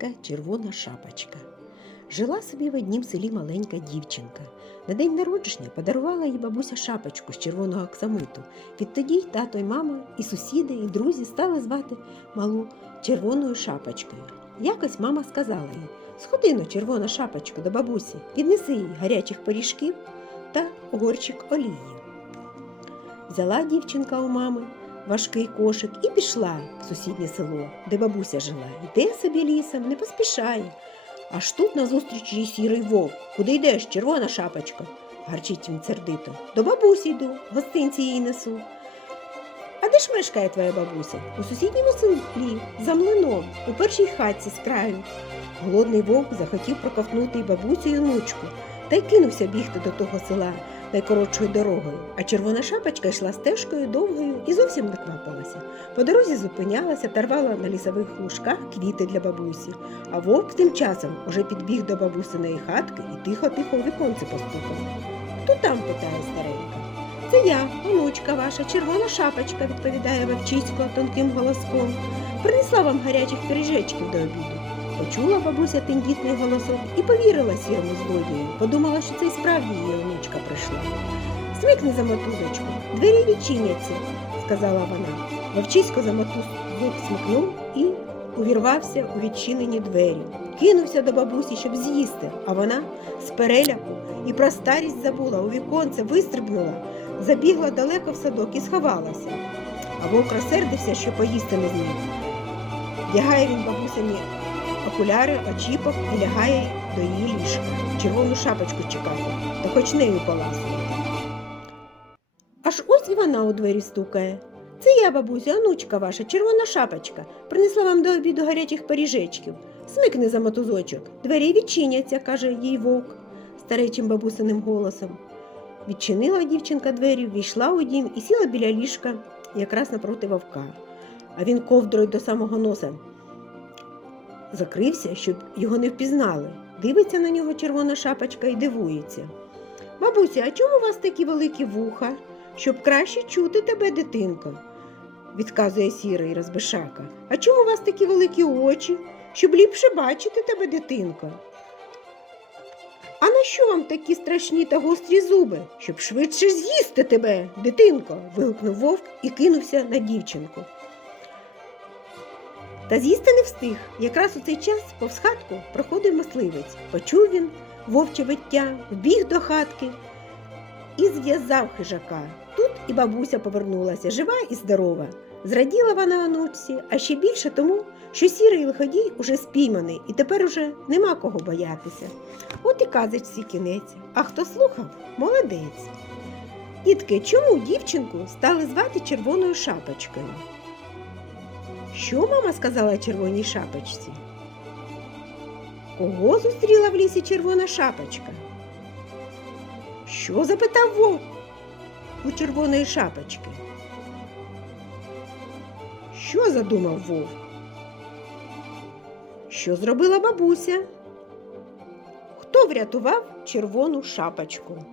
Казка Червона шапочка. Жила собі в однім селі маленька дівчинка. На день народження подарувала їй бабуся шапочку з червоного оксамиту. Відтоді й тато, й мама, і сусіди, і друзі стали звати малу червоною шапочкою. Якось мама сказала їй: Сходи но, червона шапочка, до бабусі, віднеси їй гарячих пиріжків та горчик олії. Взяла дівчинка у мами важкий кошик і пішла в сусіднє село, де бабуся жила. Йде собі лісом, не поспішає. Аж тут назустріч їй сірий вовк. Куди йдеш, червона шапочка? гарчить він сердито. До бабусі йду, гостинці їй несу. А де ж мешкає твоя бабуся? У сусідньому селі, за млином, у першій хатці з краю. Голодний вовк захотів проковтнути й бабусю й онучку, та й кинувся бігти до того села найкоротшою дорогою, а червона шапочка йшла стежкою довгою і зовсім не квапилася. По дорозі зупинялася та рвала на лісових лужках квіти для бабусі. А вовк тим часом уже підбіг до бабусиної хатки і тихо-тихо у віконце постукав. Хто там? питає старенька. Це я, онучка ваша, червона шапочка, відповідає вовчисько тонким голоском. Принесла вам гарячих пиріжечків до обіду. Почула бабуся тендітний голосок і повірила сірому злодію. Подумала, що це й справді її онучка прийшла. Смикни за мотузочку, двері відчиняться, сказала вона. Вовчисько за мотузок смикнув і увірвався у відчинені двері. Кинувся до бабусі, щоб з'їсти, а вона з переляку і про старість забула, у віконце вистрибнула, забігла далеко в садок і сховалася. А вовк розсердився, що поїсти не зміг. Вдягає він бабусині окуляри, очіпок і лягає до її ліжка. Червону шапочку чекати, та хоч нею поласувати. Аж ось і вона у двері стукає. Це я, бабуся, онучка ваша, червона шапочка. Принесла вам до обіду гарячих пиріжечків. Смикни за мотузочок. Двері відчиняться, каже їй вовк старечим бабусиним голосом. Відчинила дівчинка двері, ввійшла у дім і сіла біля ліжка якраз напроти вовка. А він ковдрою до самого носа закрився, щоб його не впізнали. Дивиться на нього червона шапочка і дивується. Бабуся, а чому у вас такі великі вуха, щоб краще чути тебе, дитинко? відказує сірий розбишака. А чому у вас такі великі очі, щоб ліпше бачити тебе, дитинко? А на що вам такі страшні та гострі зуби, щоб швидше з'їсти тебе, дитинко? вигукнув вовк і кинувся на дівчинку. Та з'їсти не встиг. Якраз у цей час повз хатку проходив мисливець. Почув він вовче виття, вбіг до хатки і зв'язав хижака. Тут і бабуся повернулася, жива і здорова. Зраділа вона онучці, а ще більше тому, що сірий лиходій уже спійманий і тепер уже нема кого боятися. От і казочці кінець. А хто слухав, молодець. Дітки, чому дівчинку стали звати червоною шапочкою? Що мама сказала червоній шапочці? Кого зустріла в лісі червона шапочка? Що запитав вовк у червоної шапочки? Що задумав вовк? Що зробила бабуся? Хто врятував червону шапочку?